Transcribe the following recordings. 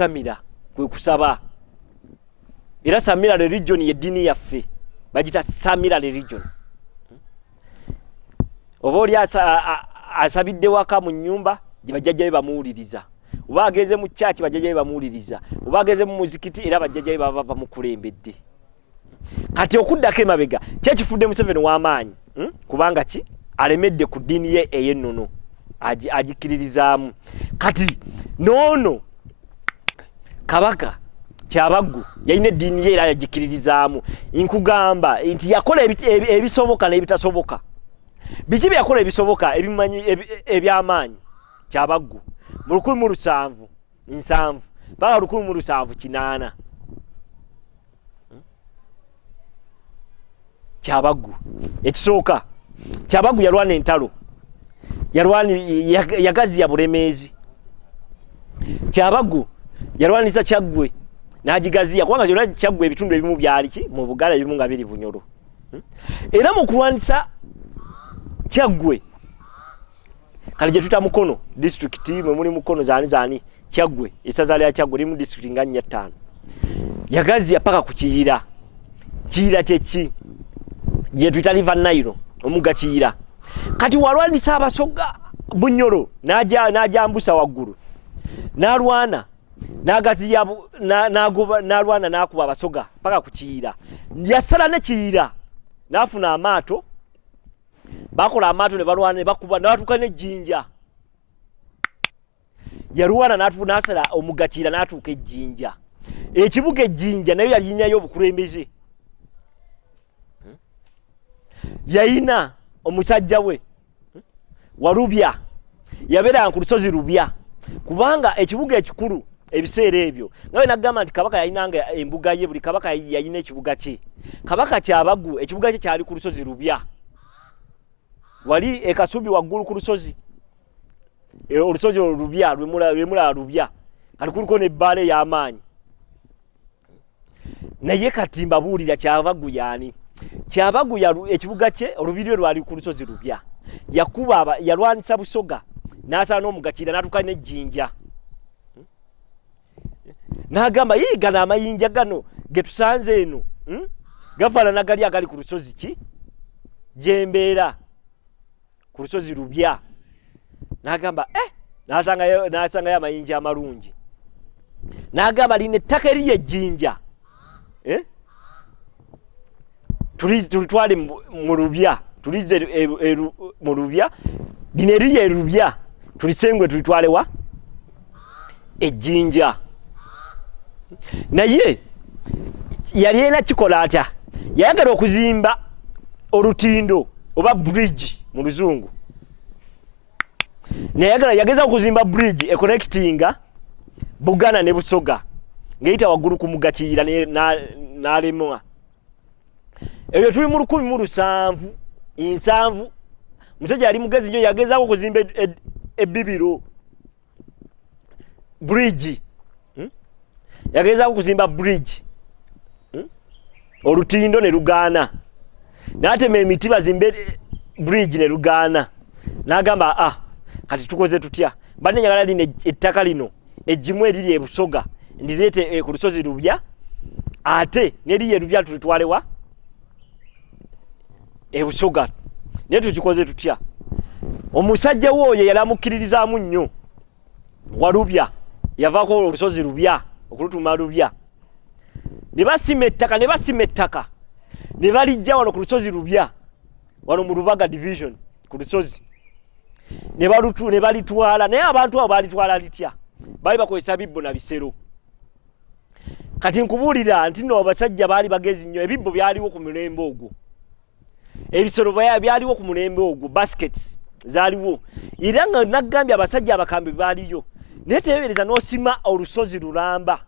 kusamira kwe kusaba era Samira religion ye dini yaffe bagita Samira religion oboli asabidde waka mu nyumba gibajjajaye bamuwuliriza oba ageze mu church bajjajaye bamuwuliriza oba ageze mu muzikiti era bajjajaye baba bamukulembedde kati okuddako emabega kyekifudde Museveni w'amaanyi kubanga ki alemedde ku dini ye eyennono agikiririzaamu kati nono Kabaka Kyabaggu yalina eddiini ye era yagikiririzaamu nkugamba nti yakola ebisoboka n'ebitasoboka biki byakola ebisoboka ebimanyi eby'amaanyi Kyabaggu mu 1707 mpaka 1708 Kyabaggu ekisooka Kyabaggu yalwana entalo yagazi ya Bulemeezi Kyabaggu yalwanisa Kyaggwe n'agigaziya kubanga yonna Kyaggwe ebitundu ebimu byali ki mu Buganda ebimu nga biri Bunyoro era mu kulwanisa Kyaggwe kale gye tuta Mukono district mwe muli Mukono zaani Kyaggwe essaza lya Kyaggwe limu district nga 4 yagaziya paka ku Kiyira kyeki gye tuta River Nile omugga Kiyira kati walwanisa Abasoga Bunyoro n'ajambusa waggulu n'alwana n'agaziya n'alwana n'akuba Abasoga paka ku Kiyira yasala ne Kiyira n'afuna amaato bakola amaato ne balwana ne bakuba n'atuuka n'ejjinja yalwana n'asala omugga Kiyira n'atuuka ejjinja ekibuga ejjinja nayo yalinyayo obukulembeze yayina omusajja we Walubya yabeera ku lusozi Lubya kubanga ekibuga ekikulu ebiseera ebyo nawe nagamba nti Kabaka yayinanga embuga ye buli Kabaka yayina ekibuga kye Kabaka Kyabaggu ekibuga kye kyali ku lusozi Lubya wali ekasubi waggulu ku lusozi olusozi Lubya lwemula Lubya kali kuliko n'ebbaala y'amaanyi naye kati mbabuulira Kyabaggu yaani Kyabaggu ekibuga kye olubiri lwali ku lusozi Lubya yakuba yalwanisa Busoga n'asala n'omugga Kiyira n'atuuka n'ejjinja n'agamba gano amayinja gano ge tusanze eno gafaanana gali agali ku lusozi ki gyembeera ku lusozi Lubya n'agamba n'asangayo amayinja amalungi n'agamba lino ettaka eriyo ejjinja tulitwale mu Lubya tulize mu Lubya lino eriyo Lubya tulisengwe tulitwale wa ejjinja naye yali ena kikola atya yayagala okuzimba olutindo oba bridge mu luzungu yageza okuzimba bridge econnectinga Buganda ne Busoga ngeyita waggulu ku mugga Kiyira n'alemwa ebyo tuli mu 1707 musajja yali mugezi nnyo yagezaako okuzimba ebbibiro bridge yagezaako okuzimba bridge olutindo ne lugaana n'atema emiti bazimbe bridge ne lugaana n'agamba kati tukoze tutya banne njagala lino ettaka lino ejjimu eriri Busoga ndireete ku lusozi Lubya ate n'eriyo Lubya tulitwale wa Busoga naye tukikoze tutya omusajja woyo yali amukkiririzaamu nnyo Walubya yavaako olusozi Lubya okulutuma Lubya ne basima ettaka ne balijja wano ku lusozi Lubya wano mu Lubaga division ku lusozi ne balitwala naye abantu abo balitwala litya bali bakozesa bibbo na bisero kati nkubuulira nti no abasajja baali bagezi nnyo ebibbo byaliwo ku mulembe ogwo ebisero byaliwo ku mulembe ogwo baskets zaaliwo era nga nagambye abasajja abakambi baaliyo naye tebeereza n'osima olusozi Lulamba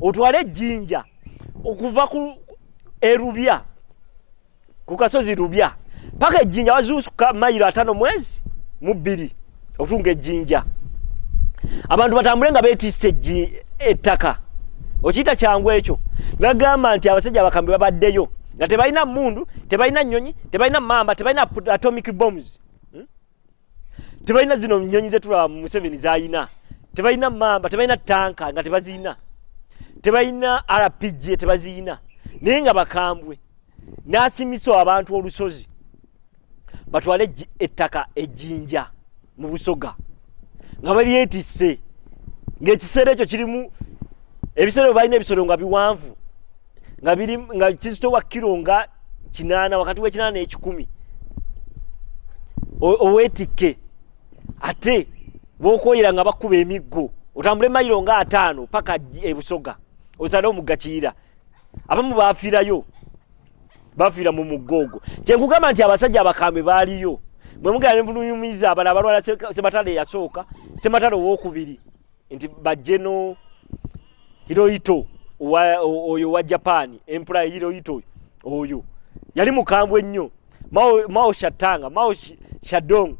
otwale ejjinja okuva ku Lubya ku kasozi Lubya paka ejjinja wazuusuka mayiro 5.2 okutunga ejjinja abantu batambule nga beetisse ettaka okiyita kyangu ekyo nagamba nti abasajja abakambi babaddeyo nga tebalina mmundu tebalina nnyonyi tebalina mamba tebalina atomic bombs tebalina zino nnyonyi zetulaba mu Museveni zayina tebalina mamba, tebalina tanka nga tebazina, tebalina RPG tebazina, naye nga bakambwe n'asimisa abantu olusozi batwale ettaka ejjinja mu Busoga nga bali etisse, ng'ekiseera ekyo kirimu ebisero balina ebisoro nga biwanvu nga biri nga kizitowa kilo nga 8 wakati w'ekinaana n'ekikumi owetikke ate bwokoyera nga bakuba emiggo otambule mayiro nga 5 paka ebusoga osale omugakirira abamu bafiirayo bafiira mu mugogo kyenkugamba nti abasajja abakambe baaliyo bwe mugala ne buluyumiza abala abalwala Sematalo yasooka Sematalo owokubiri nti bajeno Hirohito oyo wa Japan Emperor Hirohito oyo yali mukambwe nnyo Mao Shatanga Mao Shadong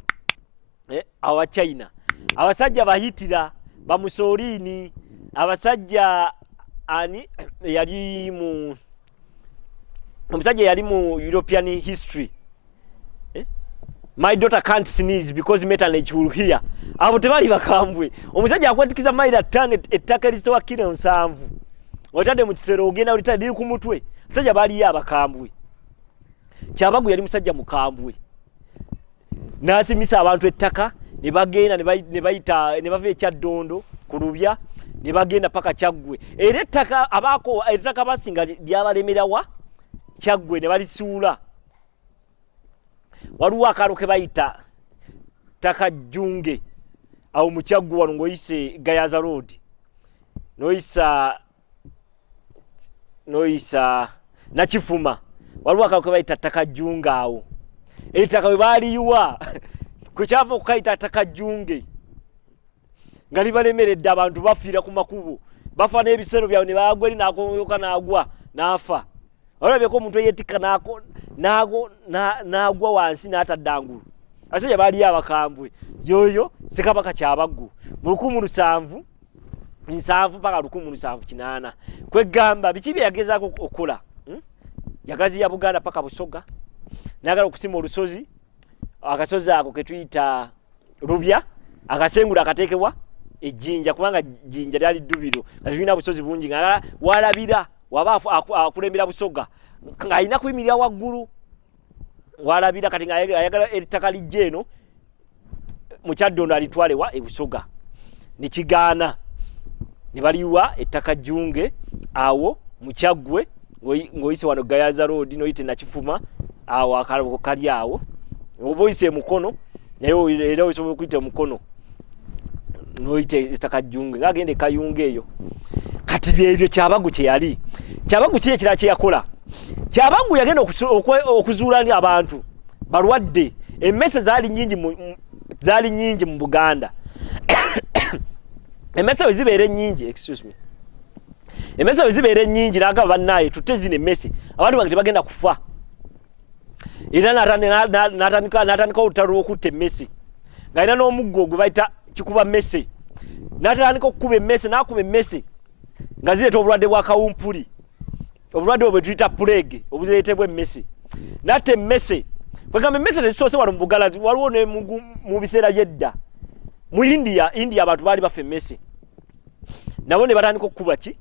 awa China abasajja bahitira ba Mussolini abasajja ani yali mu omusajja yali mu European history my daughter can't sneeze because metanage will hear abo tebali bakambwe omusajja akwatikiza maira 5 ettaka listowa kilo 7 otade mu kisero ogenda ulitade liri ku mutwe musajja bali yabakambwe Kyabagu yali musajja mukambwe nasimisa abantu ettaka ne bagenda ne bayita ne bava ekyaddondo ku Lubya ne bagenda paka Kyaggwe era ettaka abako ettaka basinga lyabalemerawa Kyaggwe ne balisuula waliwo akalo ke bayita Takajunge awo mu Kyaggwe wano ngoyise Gayaza Road noyisa Nakifuma waliwo akalo ke bayita Takajunga awo ettaka we baliyiwa kukyava okukayita Takajunge nga libalemeredde abantu bafiira ku makubo bafa n'ebisero byabwe ne bagwa eri n'akoyoka n'agwa n'afa olabyeko omuntu eyeetikka n'agwa wansi n'ataddangulu abasajja baaliyo abakambwe yoyo Ssekabaka Kyabagu mu 1707 paka 1708 kwegamba biki bye yagezaako okukola yagaziya Buganda paka Busoga n'agala okusima olusozi akasozi ako ke tuyita Lubya akasengula akateekebwa ejjinja kubanga jjinja lyali ddubiro nga tulina busozi bungi nga walabira waba akulembera Busoga ng'alina kuyimirira waggulu walabira kati nga ayagala ettaka lijja eno mu Kyaddondo alitwalewa ebusoga ne kigaana ne baliwa ettaka Junge awo mu Kyaggwe ng'oyise wano Gayaza Road noyite Nakifuma awo akalabo kali awo oba oyise Mukono naye era osobola okuyita Mukono noyite ettaka Junge ng'agende Kayunga eyo kati byebyo Kyabagu kye yali Kyabagu kye ekira kye yakola Kyabagu yagenda okuzuulani abantu balwadde emmese zaali nyingi mu Buganda emmese we zibeera ennyingi emmese we zibeera ennyingi n'agamba bannaye tutte zino emmese abantu bange tebagenda kufa era n'atandika olutalo lw'okutta emmese ng'alina n'omuggo gwe bayita kikuba mmese n'atandika okukuba emmese n'akuba emmese nga zireeta obulwadde bwa kawumpuli obulwadde obwo bwe tuyita plague obuzireetebwa emmese natta emmese kwegamba emmese tezisoose wano mu Buganda waliwo ne mu biseera by'edda mu India abantu baali bafa emmese nabo ne batandika okukuba ki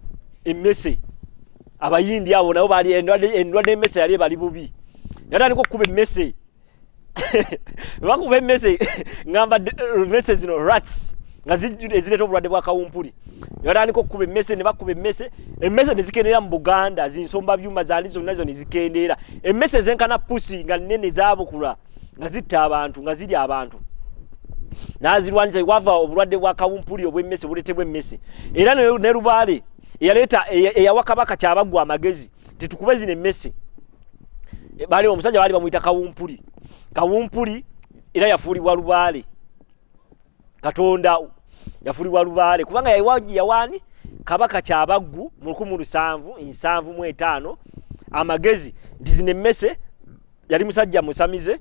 emmese abayindi abo nabo baali endwadde emmese yali bali bubi natandika okukuba emmese bakuba emmese ngamba emmese zino rats nga ezireeta obulwadde bwa kawumpuli batandika okukuba emmese ne bakuba emmese ne zikendeera mu Buganda zinsomba byuma zaali zonna zo ne zikendeera emmese zenkana pusi nga nnene zaabukula nga zitta abantu nga zirya abantu n'azirwanyisa wava obulwadde bwa kawumpuli obw'emmese buleetebwa emmese era ne Lubaale eyawa Kabaka Kyabagu amagezi titukube zino emmese baali omusajja baali bamuyita Kawumpuli era yafuulibwa Lubaale Katonda yafuulibwa Lubaale kubanga yawaani Kabaka Kyabagu mu 1775 amagezi nti zino emmese yali musajja musamize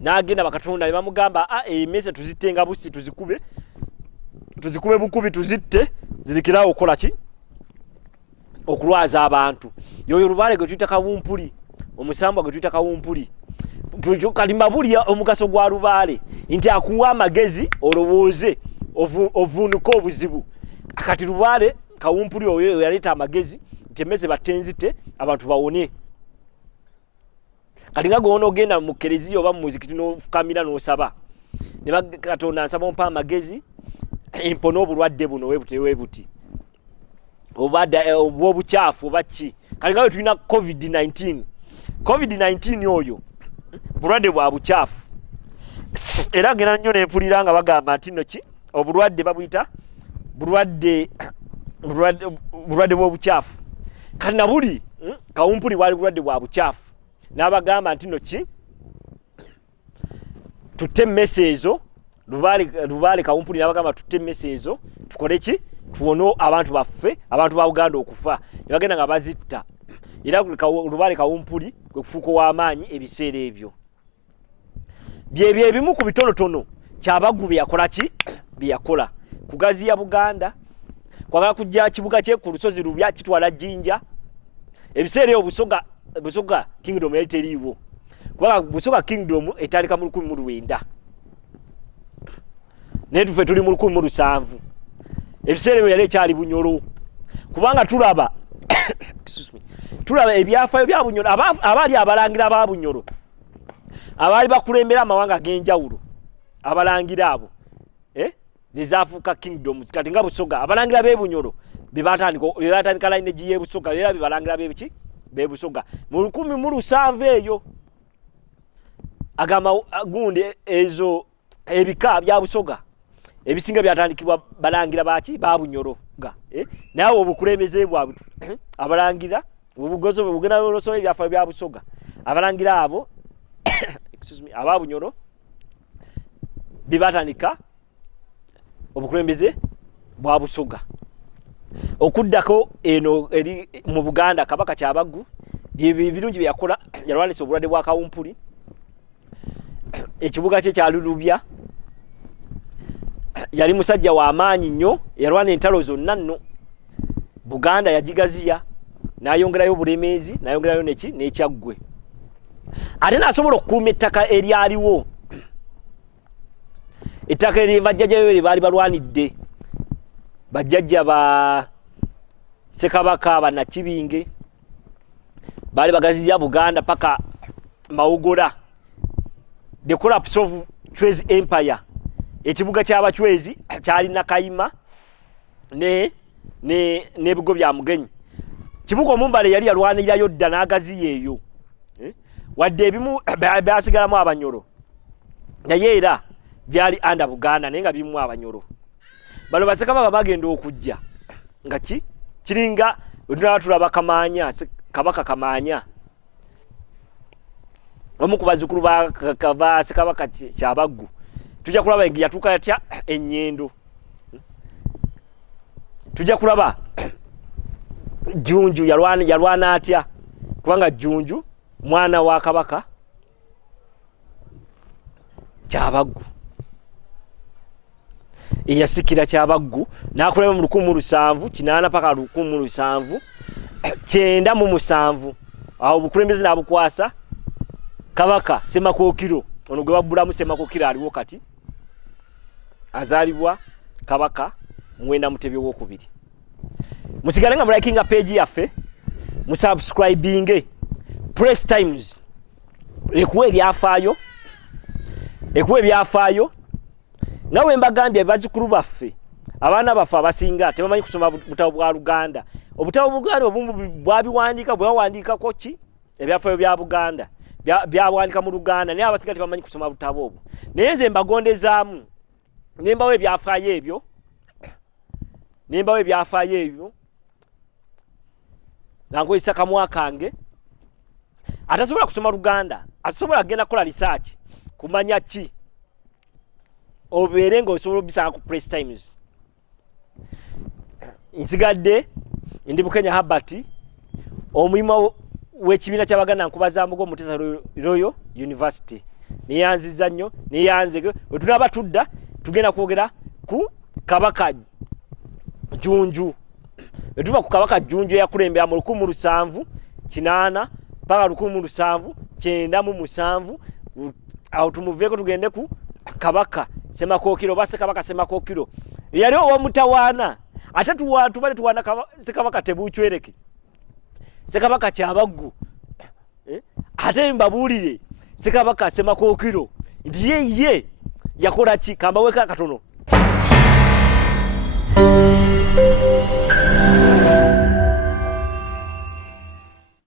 n'agenda bakatonda ne bamugamba emmese tuzittenga busi tuzikube bukubi tuzitte zizikirawo okukola ki okulwaza abantu yoyo Lubaale gwe tuyita Kawumpuli omusambwa gwe tuyita Kawumpuli kati mbabulya omugaso gwa Lubaale nti akuwa amagezi olowooze ovunuko obuzibu akati Lubaale Kawumpuli oyo yaleta amagezi temeze batenzite abantu bawone kati nga gono ogenda mu kereziya oba mu muzikiti no kamera no saba ne bakatonda nsaba mpa amagezi impono obulwadde buno webuti obada obuchafu obachi kali nga tulina covid-19 oyo bulwadde bwa buchafu era ngena nnyo nempulira nga bagamba nti noki obulwadde babuyita bulwadde bwa buchafu kali na buli Kawumpuli wali bulwadde bwa buchafu n'abagamba nti noki tutte message Lubaale Kawumpuli n'abagamba tutte message tukole ki tuwono abantu baffe abantu ba Uganda okufa yabagenda nga bazitta era Lubaale Kawumpuli kwe kufuuko w'amaanyi ebiseera ebyo byebyo ebimu ku bitonotono kyabaggu byakola ki byakola kugaziya Buganda kwagala kujja kibuga kye ku lusozi Lubya kitwala Jinja ebiseera ebyo Busoga Kingdom yali teriiwo kubanga Busoga Kingdom etandika mu 1900 netufe tuli mu 1700 ebiseera ebyo yali ekyali Bunyoro kubanga tulaba ebyafayo bya Bunyoro abali abalangira ba Bunyoro abali bakulembera amawanga g'enjawulo abalangira abo zizafuka Kingdom kati nga Busoga abalangira be Bunyoro bebatandika line giye Busoga era bibalangira bebiki be Busoga mu 1700 eyo agama gunde ezo ebika bya Busoga ebisinga byatandikibwa balangira baki ba Bunyoro ga nawe obukulembeze bwabwe abalangira obugozo bugena loso ebyafa bya Busoga abalangira abo aba Bunyoro bibatandika obukulembeze bwa Busoga okuddako eno eri mu Buganda Kabaka Kyabaggu birungi byakola yalwanisa obulwadde bwa Kawumpuli ekibuga kye kya Lubya yali musajja wa maanyi nnyo yalwana entalo zonna nno Buganda yagigaziya nayongerayo bulemeezi nayongerayo n'ekyaggwe ate nasobola okukuuma ettaka eryaliwo ettaka ery'ebajjajjabe baali balwanidde bajjajja ba Ssekabaka Bannakibinge baali bagaziya Buganda paka Mawogora the collapse of Chwezi Empire ekibuga ky'Abachwezi kyali Nakayima ne bigo bya Mugenyi kibuga Omumbale yali yalwanirayo dda n'agaziya eyo wadde ebimu byasigalamu Abanyoro naye era byali anda Buganda naye nga bimu Abanyoro bano Bassekabaka bagenda okujja nga kiringa tulaba Kamaanya Kabaka Kamaanya omu ku bazzukulu ba Ssekabaka Kyabaggu tujja kulaba yatuuka yatya Ennyendo tujja kulaba Jjunju yalwana atya kubanga Jjunju mwana wa Kabaka Kyabaggu eyasikira Kyabaggu n'akulema mu 1708 paka 1797 awo obukulembeze n'abukwasa Kabaka Semakookiro ono gwe babbulamu Semakookiro aliwo kati azaalibwa Kabaka Mwenda Mutebi w'okubiri musigale nga mulakinga page yaffe musubscribinge Press Times ekuwa ebyafaayo nga we mbagambye bazzukulu baffe abaana baffe abasinga tebamanyi kusoma butabo bwa Luganda obutabo Buganda obumu bwabiwandiika bwawandiikako ki ebyafaayo bya Buganda byawandiika mu Luganda naye abasinga tebamanyi kusoma butabo obwo naye nze mbagondezaamu nembawo ebyafaayo ebyo nankozesa kamwa kange atasobola kusoma Luganda atasobola kugenda kukola research kumanya ki obeere nga osobola obisanga ku Press Times nsigadde ndi Bukenya Habati omulimo w'ekibiina ky'Abaganda Nkubazambogo Mutesa Royal University niyanziza nnyo niyanzege wetunaba tudda tugenda kwogera ku Kabaka Jjunju wetuva ku Kabaka Jjunju yakulembera mu 1708 paka 1797 awo tumuveeko tugende ku Kabaka Semakookiro Ssekabaka Semakookiro yali owamutawaana ate tubale tuwaana Ssekabaka Tebuuchwereke Ssekabaka Kyabaggu ate mbabuulire Ssekabaka Semakookiro ndiye yakola ki kambaweka katono